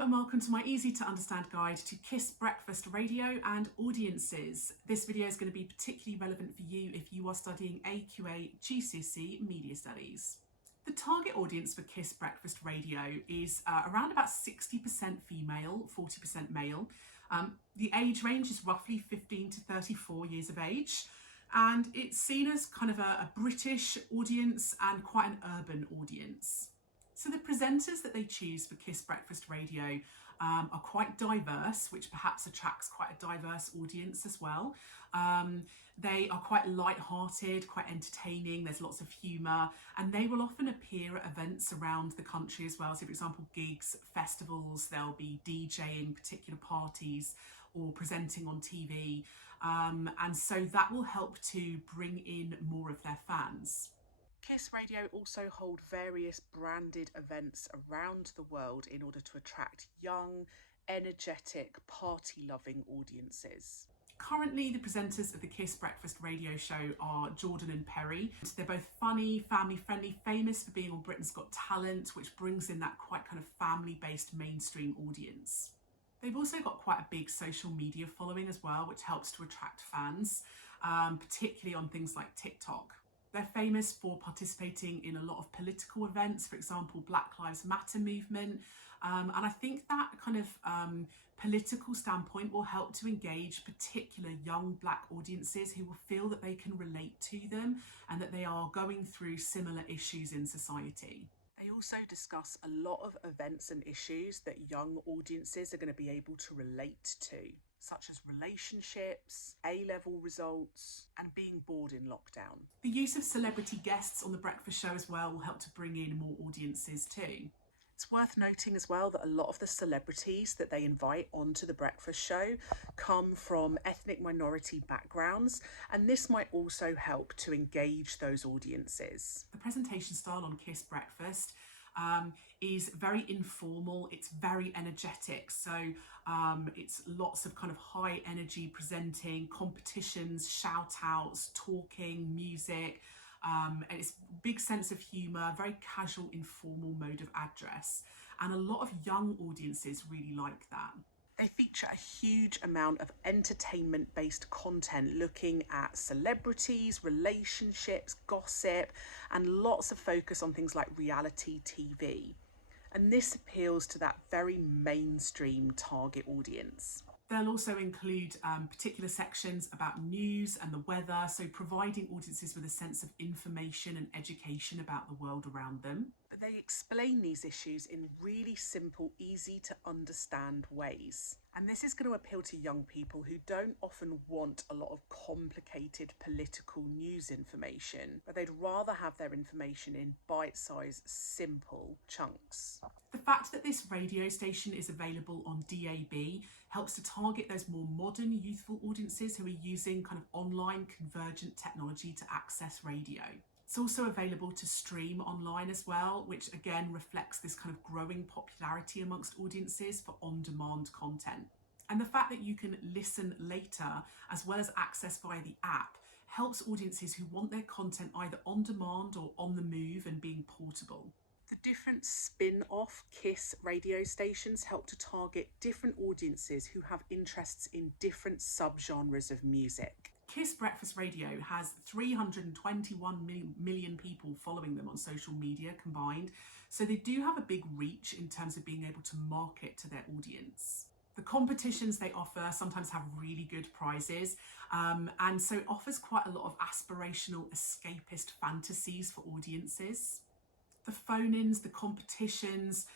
Hello and welcome to my easy to understand guide to KISS Breakfast Radio and audiences. This video is going to be particularly relevant for you if you are studying AQA GCSE Media Studies. The target audience for KISS Breakfast Radio is around about 60% female, 40% male. The age range is roughly 15 to 34 years of age, and it's seen as kind of a British audience and quite an urban audience. So the presenters that they choose for KISS Breakfast Radio are quite diverse, which perhaps attracts quite a diverse audience as well. They are quite light-hearted, quite entertaining, there's lots of humour, and they will often appear at events around the country as well. So for example, gigs, festivals, they'll be DJing particular parties or presenting on TV. And so that will help to bring in more of their fans. KISS Radio also hold various branded events around the world in order to attract young, energetic, party-loving audiences. Currently, the presenters of the KISS Breakfast Radio show are Jordan and Perry. They're both funny, family-friendly, famous for being on Britain's Got Talent, which brings in that quite kind of family-based mainstream audience. They've also got quite a big social media following as well, which helps to attract fans, particularly on things like TikTok. They're famous for participating in a lot of political events, for example, Black Lives Matter movement. And I think that kind of political standpoint will help to engage particular young Black audiences who will feel that they can relate to them and that they are going through similar issues in society. They also discuss a lot of events and issues that young audiences are going to be able to relate to, such as relationships, A-level results, and being bored in lockdown. The use of celebrity guests on the breakfast show as well will help to bring in more audiences too. It's worth noting as well that a lot of the celebrities that they invite onto the breakfast show come from ethnic minority backgrounds, and this might also help to engage those audiences. The presentation style on KISS Breakfast is very informal, it's very energetic, so it's lots of kind of high energy presenting, competitions, shout outs, talking, music, and it's big sense of humour, very casual, informal mode of address, and a lot of young audiences really like that. They feature a huge amount of entertainment-based content looking at celebrities, relationships, gossip, and lots of focus on things like reality TV. And this appeals to that very mainstream target audience. They'll also include particular sections about news and the weather, so providing audiences with a sense of information and education about the world around them. But they explain these issues in really simple, easy to understand ways. And this is going to appeal to young people who don't often want a lot of complicated political news information, but they'd rather have their information in bite-sized, simple chunks. The fact that this radio station is available on DAB helps to target those more modern, youthful audiences who are using kind of online convergent technology to access radio. It's also available to stream online as well, which again reflects this kind of growing popularity amongst audiences for on-demand content. And the fact that you can listen later as well as access via the app helps audiences who want their content either on demand or on the move and being portable. The different spin-off KISS radio stations help to target different audiences who have interests in different subgenres of music. KISS Breakfast Radio has 321 million people following them on social media combined, so they do have a big reach in terms of being able to market to their audience. The competitions they offer sometimes have really good prizes, and so it offers quite a lot of aspirational, escapist fantasies for audiences. The phone-ins, the competitions,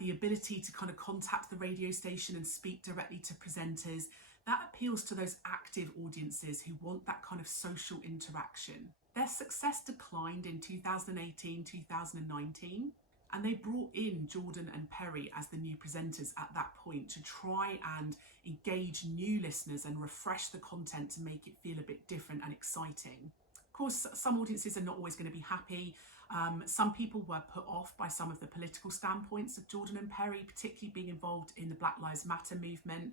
the ability to kind of contact the radio station and speak directly to presenters, that appeals to those active audiences who want that kind of social interaction. Their success declined in 2018, 2019, and they brought in Jordan and Perry as the new presenters at that point to try and engage new listeners and refresh the content to make it feel a bit different and exciting. Of course, some audiences are not always going to be happy. Some people were put off by some of the political standpoints of Jordan and Perry, particularly being involved in the Black Lives Matter movement.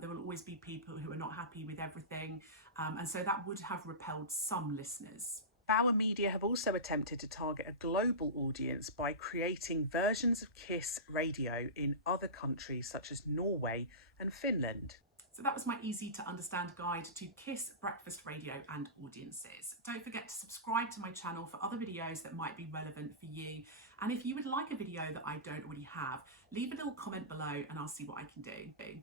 There will always be people who are not happy with everything, and so that would have repelled some listeners. Bauer Media have also attempted to target a global audience by creating versions of KISS radio in other countries such as Norway and Finland. So that was my easy to understand guide to KISS breakfast radio and audiences. Don't forget to subscribe to my channel for other videos that might be relevant for you. And if you would like a video that I don't already have, leave a little comment below and I'll see what I can do.